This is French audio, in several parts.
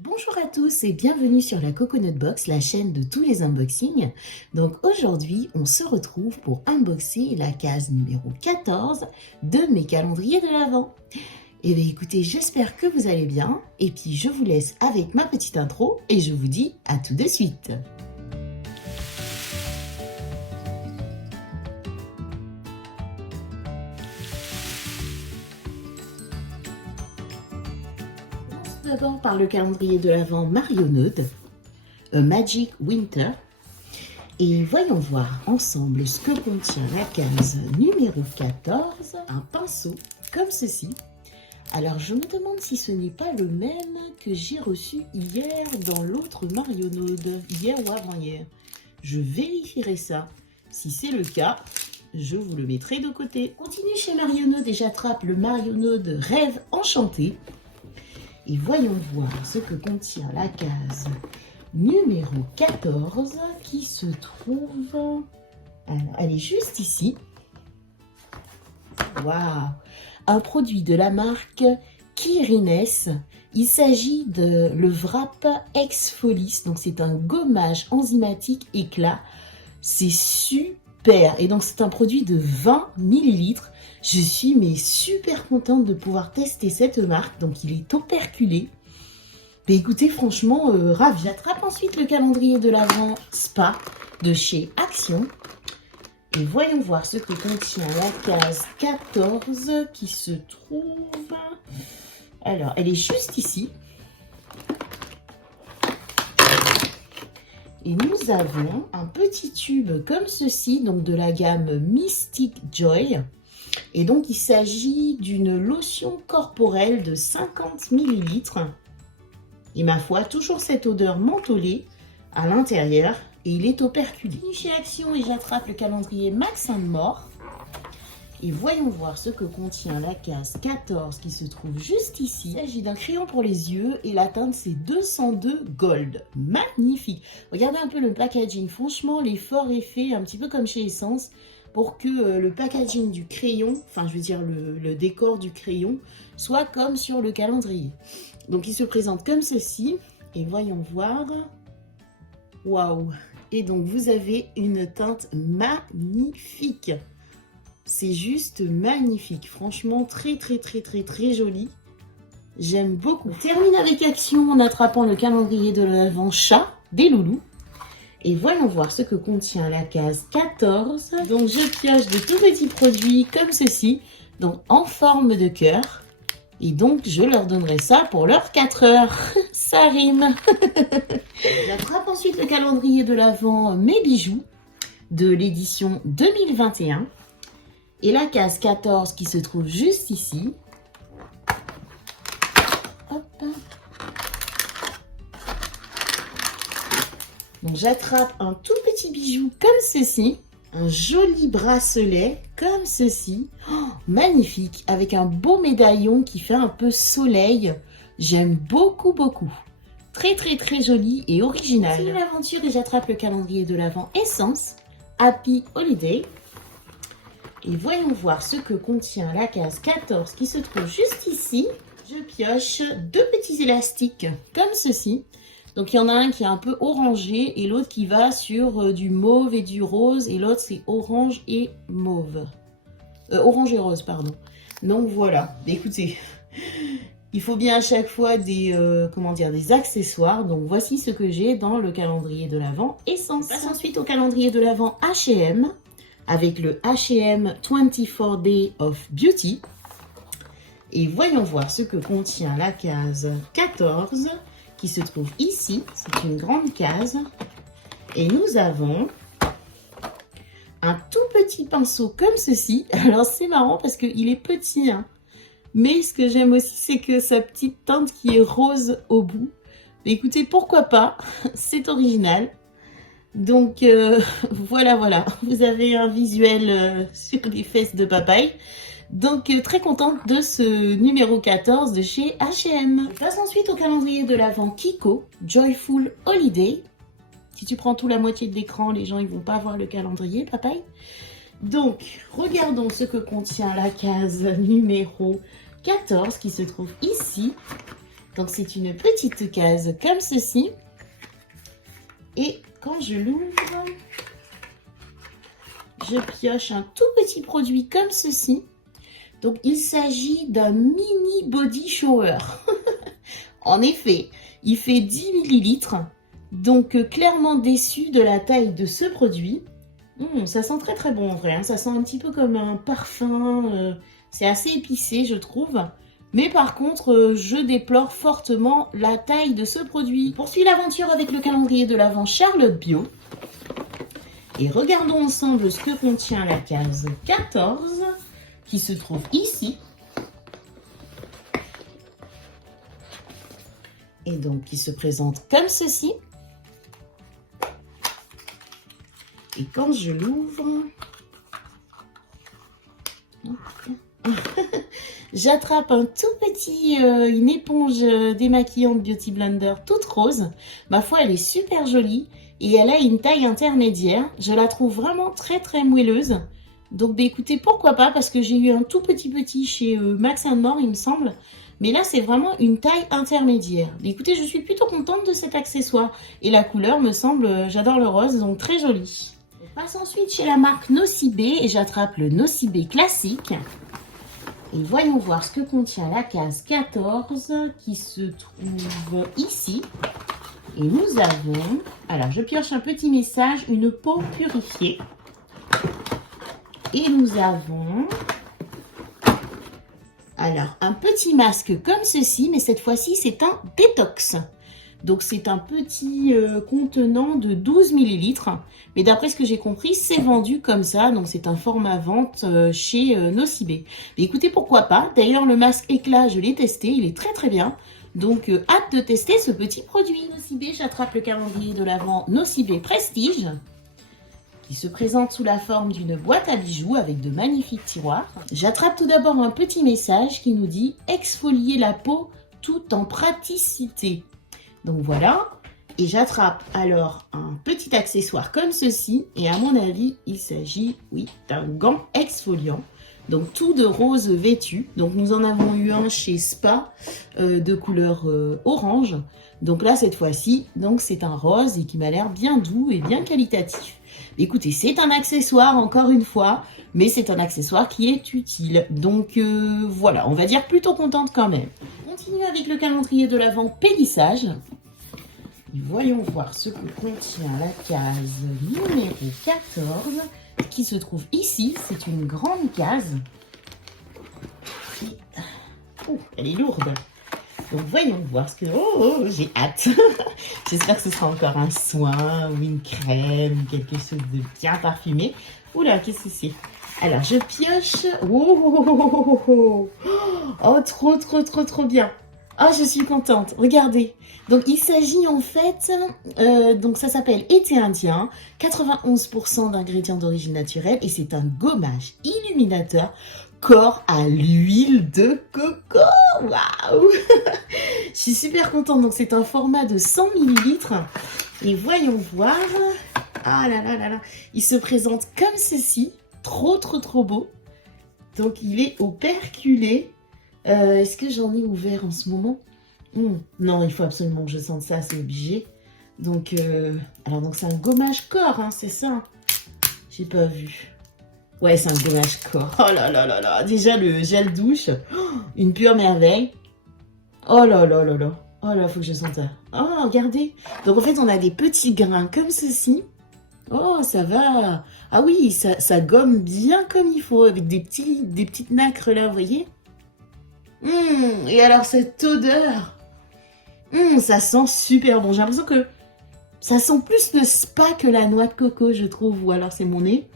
Bonjour à tous et bienvenue sur la Coconut Box, la chaîne de tous les unboxings. Donc aujourd'hui, on se retrouve pour unboxer la case numéro 14 de mes calendriers de l'Avent. Et bien écoutez, j'espère que vous allez bien et puis je vous laisse avec ma petite intro et je vous dis à tout de suite. D'abord par le calendrier de l'Avent Marionneud, Magic Winter. Et voyons voir ensemble ce que contient la case numéro 14, un pinceau comme ceci. Alors je me demande si ce n'est pas le même que j'ai reçu hier dans l'autre Marionneud, hier ou avant-hier. Je vérifierai ça. Si c'est le cas, je vous le mettrai de côté. Continue chez Marionneud et j'attrape le Marionneud Rêve Enchanté. Et voyons voir ce que contient la case numéro 14 qui se trouve... Alors, elle est juste ici. Waouh! Un produit de la marque Kirines. Il s'agit de le Wrap Exfolis. Donc, c'est un gommage enzymatique éclat. C'est super! Et donc, c'est un produit de 20 ml. Je suis super contente de pouvoir tester cette marque. Donc, il est operculé. Mais écoutez, franchement, ravie. J'attrape ensuite le calendrier de l'Avent Spa de chez Action. Et voyons voir ce que contient la case 14 qui se trouve... Alors, elle est juste ici. Et nous avons un petit tube comme ceci, donc de la gamme Mystic Joy. Et donc, il s'agit d'une lotion corporelle de 50 ml. Et ma foi, toujours cette odeur mentholée à l'intérieur. Et il est operculé. Je suis chez Action et j'attrape le calendrier Max & More. Et voyons voir ce que contient la case 14 qui se trouve juste ici. Il s'agit d'un crayon pour les yeux et la teinte c'est 202 Gold. Magnifique! Regardez un peu le packaging. Franchement, l'effort est fait un petit peu comme chez Essence pour que le packaging du crayon, enfin je veux dire le décor du crayon, soit comme sur le calendrier. Donc il se présente comme ceci et voyons voir. Waouh! Et donc vous avez une teinte magnifique. C'est juste magnifique. Franchement très joli. J'aime beaucoup. On termine avec Action en attrapant le calendrier de l'Avent Chat des loulous. Et voyons voir ce que contient la case 14. Donc je pioche de tout petits produits comme ceci, donc en forme de cœur. Et donc je leur donnerai ça pour leurs 4 heures. Ça rime. J'attrape ensuite le calendrier de l'Avent Mes Bijoux de l'édition 2021. Et la case 14 qui se trouve juste ici. Hop. Donc j'attrape un tout petit bijou comme ceci, un joli bracelet comme ceci, oh, magnifique, avec un beau médaillon qui fait un peu soleil. J'aime beaucoup. Très joli et original. C'est l'aventure et j'attrape le calendrier de l'Avent Essence, Happy Holiday. Et voyons voir ce que contient la case 14 qui se trouve juste ici. Je pioche deux petits élastiques comme ceci. Donc, il y en a un qui est un peu orangé et l'autre qui va sur du mauve et du rose. Et l'autre, c'est orange et mauve. Orange et rose, pardon. Donc, voilà. Écoutez, il faut bien à chaque fois des accessoires. Donc, voici ce que j'ai dans le calendrier de l'Avent Essence. On passe ensuite au calendrier de l'Avent H&M avec le H&M 24 Day of Beauty. Et voyons voir ce que contient la case 14 qui se trouve ici. C'est une grande case. Et nous avons un tout petit pinceau comme ceci. Alors c'est marrant parce qu'il est petit, hein. Mais ce que j'aime aussi, c'est que sa petite teinte qui est rose au bout. Mais écoutez, pourquoi pas? C'est original. Donc voilà. Vous avez un visuel sur les fesses de papaye. Donc très contente de ce numéro 14 de chez H&M. Je passe ensuite au calendrier de l'Avent Kiko, Joyful Holiday. Si tu prends tout la moitié de l'écran, les gens ils vont pas voir le calendrier, papaye. Donc regardons ce que contient la case numéro 14 qui se trouve ici. Donc c'est une petite case comme ceci. Et quand je l'ouvre, je pioche un tout petit produit comme ceci. Donc il s'agit d'un mini body shower. En effet, il fait 10 millilitres. Donc clairement déçu de la taille de ce produit. Ça sent très très bon en vrai, hein. Ça sent un petit peu comme un parfum. C'est assez épicé je trouve. Mais par contre, je déplore fortement la taille de ce produit. Poursuis l'aventure avec le calendrier de l'Avent Charlotte Bio. Et regardons ensemble ce que contient la case 14 qui se trouve ici. Et donc qui se présente comme ceci. Et quand je l'ouvre, j'attrape un tout petit, une éponge démaquillante Beauty Blender toute rose. Ma foi, elle est super jolie et elle a une taille intermédiaire. Je la trouve vraiment très très moelleuse. Donc bah, écoutez, pourquoi pas, parce que j'ai eu un tout petit chez Max & More, il me semble. Mais là, c'est vraiment une taille intermédiaire. Écoutez, je suis plutôt contente de cet accessoire. Et la couleur me semble, j'adore le rose, donc très jolie. On passe ensuite chez la marque Nocibé et j'attrape le Nocibé classique. Et voyons voir ce que contient la case 14 qui se trouve ici. Et nous avons, alors je pioche un petit message, une peau purifiée. Et nous avons, alors un petit masque comme ceci, mais cette fois-ci c'est un détox. Donc c'est un petit contenant de 12 millilitres. Mais d'après ce que j'ai compris, c'est vendu comme ça. Donc c'est un format vente chez Nocibé. Mais écoutez, pourquoi pas. D'ailleurs, le masque éclat, je l'ai testé. Il est très très bien. Donc hâte de tester ce petit produit. Nocibé, j'attrape le calendrier de l'Avent Nocibé Prestige, qui se présente sous la forme d'une boîte à bijoux avec de magnifiques tiroirs. J'attrape tout d'abord un petit message qui nous dit « Exfolier la peau tout en praticité ». Donc voilà, et j'attrape alors un petit accessoire comme ceci, et à mon avis, il s'agit, oui, d'un gant exfoliant, donc tout de rose vêtu. Donc nous en avons eu un chez Spa de couleur orange, donc là cette fois-ci, donc c'est un rose et qui m'a l'air bien doux et bien qualitatif. Écoutez, c'est un accessoire encore une fois, mais c'est un accessoire qui est utile, donc voilà, on va dire plutôt contente quand même. Continue avec le calendrier de l'Avent Pélissage. Et voyons voir ce que contient la case numéro 14 qui se trouve ici. C'est une grande case. Et... oh, elle est lourde. Donc voyons voir ce que... oh, j'ai hâte. J'espère que ce sera encore un soin ou une crème ou quelque chose de bien parfumé. Oula, qu'est-ce que c'est? Alors, je pioche. Oh, trop bien. Ah, je suis contente. Regardez. Donc, il s'agit en fait, donc ça s'appelle Été Indien, 91% d'ingrédients d'origine naturelle et c'est un gommage illuminateur corps à l'huile de coco. Waouh. Je suis super contente. Donc, c'est un format de 100 millilitres. Et voyons voir. Ah là là là là. Il se présente comme ceci. Trop beau. Donc, il est au perculé. Est-ce que j'en ai ouvert en ce moment? Non, il faut absolument que je sente ça, c'est obligé. Donc, alors donc c'est un gommage corps, hein, c'est ça? J'ai pas vu. Ouais, c'est un gommage corps. Oh là là là là. Déjà le gel douche, une pure merveille. Oh là là là là. Oh là, faut que je sente ça. Oh, regardez. Donc en fait, on a des petits grains comme ceci. Oh, ça va. Ah oui, ça gomme bien comme il faut, avec des petites nacres là, vous voyez? Et alors cette odeur, ça sent super bon. J'ai l'impression que ça sent plus le spa que la noix de coco, je trouve. Ou alors c'est mon nez.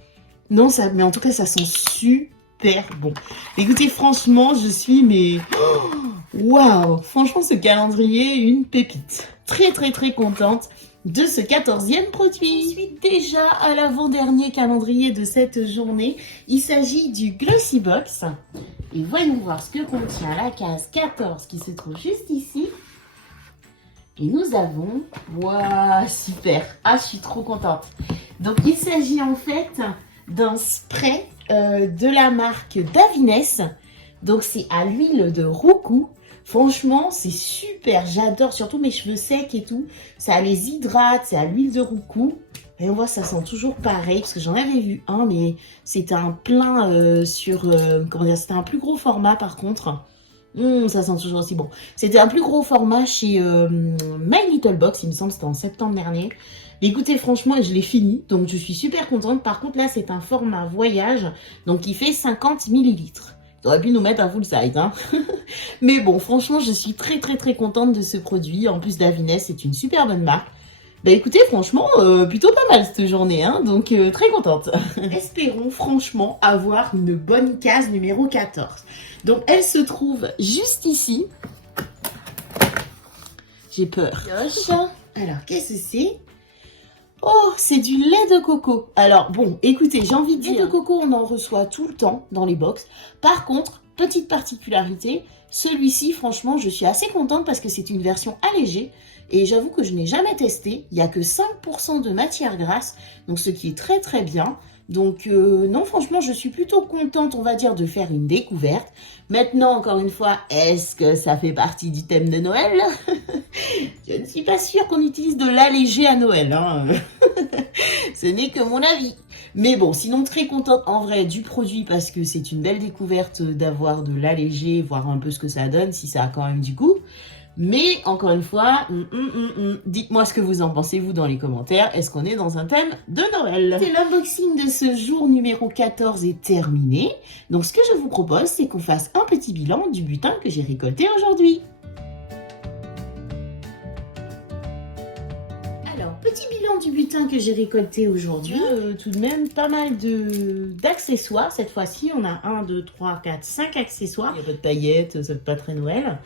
Non, mais en tout cas, ça sent super bon. Écoutez, franchement, je suis waouh. Franchement, ce calendrier, une pépite. Très contente de ce 14e produit. Je suis déjà à l'avant-dernier calendrier de cette journée. Il s'agit du Glossy Box. Et voyons voir ce que contient la case 14 qui se trouve juste ici. Et nous avons... waouh, super. Ah, je suis trop contente. Donc, il s'agit en fait d'un spray de la marque Davines. Donc, c'est à l'huile de roucou. Franchement, c'est super, j'adore, surtout mes cheveux secs et tout. Ça les hydrate, c'est à l'huile de roucou. Et on voit, ça sent toujours pareil, parce que j'en avais vu un, mais c'était un plein comment dire, c'était un plus gros format par contre. Ça sent toujours aussi bon. C'était un plus gros format chez My Little Box, il me semble, c'était en septembre dernier. Mais écoutez, franchement, je l'ai fini, donc je suis super contente. Par contre, là, c'est un format voyage, donc il fait 50 millilitres. Tu aurais pu nous mettre un full size, hein. Mais bon, franchement, je suis très très très contente de ce produit. En plus, Davines, c'est une super bonne marque. Bah écoutez, franchement, plutôt pas mal cette journée, hein, donc très contente. Espérons franchement avoir une bonne case numéro 14. Donc elle se trouve juste ici. J'ai peur. Alors, qu'est-ce que c'est? Oh, c'est du lait de coco. Alors bon, écoutez, j'ai envie de dire, lait de coco, on en reçoit tout le temps dans les box. Par contre, petite particularité, celui-ci, franchement, je suis assez contente parce que c'est une version allégée. Et j'avoue que je n'ai jamais testé. Il n'y a que 5% de matière grasse, donc ce qui est très très bien. Donc non, franchement, je suis plutôt contente, on va dire, de faire une découverte. Maintenant, encore une fois, est-ce que ça fait partie du thème de Noël? Je ne suis pas sûre qu'on utilise de l'allégé à Noël, hein. Ce n'est que mon avis. Mais bon, sinon très contente en vrai du produit parce que c'est une belle découverte d'avoir de l'allégé, voir un peu ce que ça donne, si ça a quand même du goût. Mais encore une fois, dites-moi ce que vous en pensez vous dans les commentaires. Est-ce qu'on est dans un thème de Noël? C'est l'unboxing de ce jour numéro 14 est terminé. Donc ce que je vous propose, c'est qu'on fasse un petit bilan du butin que j'ai récolté aujourd'hui. Alors, petit bilan du butin que j'ai récolté aujourd'hui. Tout de même pas mal d'accessoires. Cette fois-ci, on a 1, 2, 3, 4, 5 accessoires. Il n'y a pas de paillettes, ça fait pas très Noël.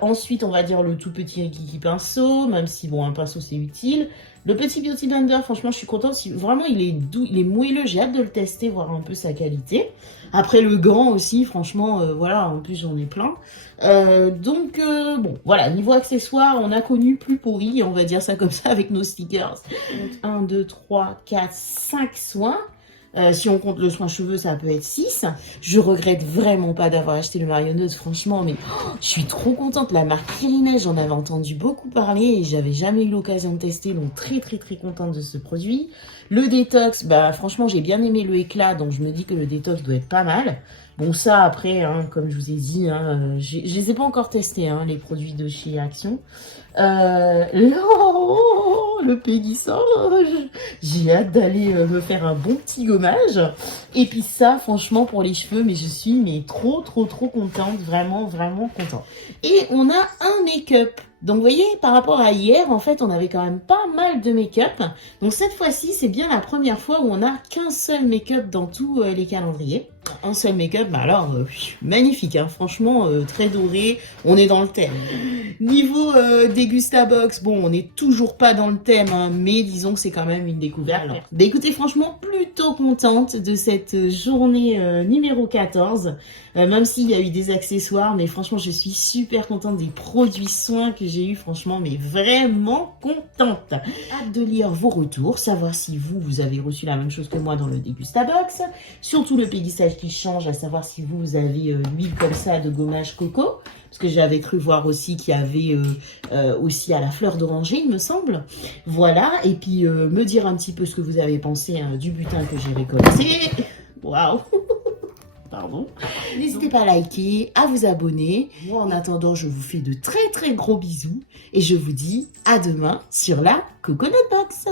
Ensuite, on va dire le tout petit Rikiki pinceau, même si bon, un pinceau c'est utile. Le petit Beauty Blender, franchement, je suis contente. Vraiment, il est doux, il est moelleux. J'ai hâte de le tester, voir un peu sa qualité. Après, le gant aussi, franchement, voilà, en plus, j'en ai plein. Bon, voilà, niveau accessoires, on a connu plus pourri, on va dire ça comme ça, avec nos stickers. Donc, 1, 2, 3, 4, 5 soins. Si on compte le soin cheveux, ça peut être 6. Je regrette vraiment pas d'avoir acheté le marionneuse, franchement, mais je suis trop contente. La marque Kirines, j'en avais entendu beaucoup parler et j'avais jamais eu l'occasion de tester, donc très très très contente de ce produit. Le détox, bah franchement, j'ai bien aimé le éclat, donc je me dis que le détox doit être pas mal. Bon, ça après, hein, comme je vous ai dit, hein, je les ai pas encore testés, hein, les produits de chez Action. Le pédissage, j'ai hâte d'aller me faire un bon petit gommage. Et puis ça, franchement, pour les cheveux, mais je suis trop contente, vraiment contente. Et on a un make-up. Donc vous voyez, par rapport à hier, en fait, on avait quand même pas mal de make-up. Donc cette fois-ci, c'est bien la première fois où on a qu'un seul make-up dans tous les calendriers. Un seul make-up, bah alors, magnifique, hein, franchement, très doré, on est dans le thème. Niveau Dégustabox, bon, on n'est toujours pas dans le thème, hein, mais disons que c'est quand même une découverte. Alors, bah écoutez, franchement, plutôt contente de cette journée numéro 14, même s'il y a eu des accessoires, mais franchement, je suis super contente des produits soins que j'ai eu, franchement, mais vraiment contente. Hâte de lire vos retours, savoir si vous avez reçu la même chose que moi dans le Dégustabox, surtout le pédissage qui change, à savoir si vous avez l'huile comme ça de gommage coco, parce que j'avais cru voir aussi qu'il y avait aussi à la fleur d'oranger, il me semble. Voilà, et puis me dire un petit peu ce que vous avez pensé du butin que j'ai récolté. Waouh. Pardon. N'hésitez pas à liker, à vous abonner. Moi, en attendant, je vous fais de très gros bisous et je vous dis à demain sur la Coconut Box.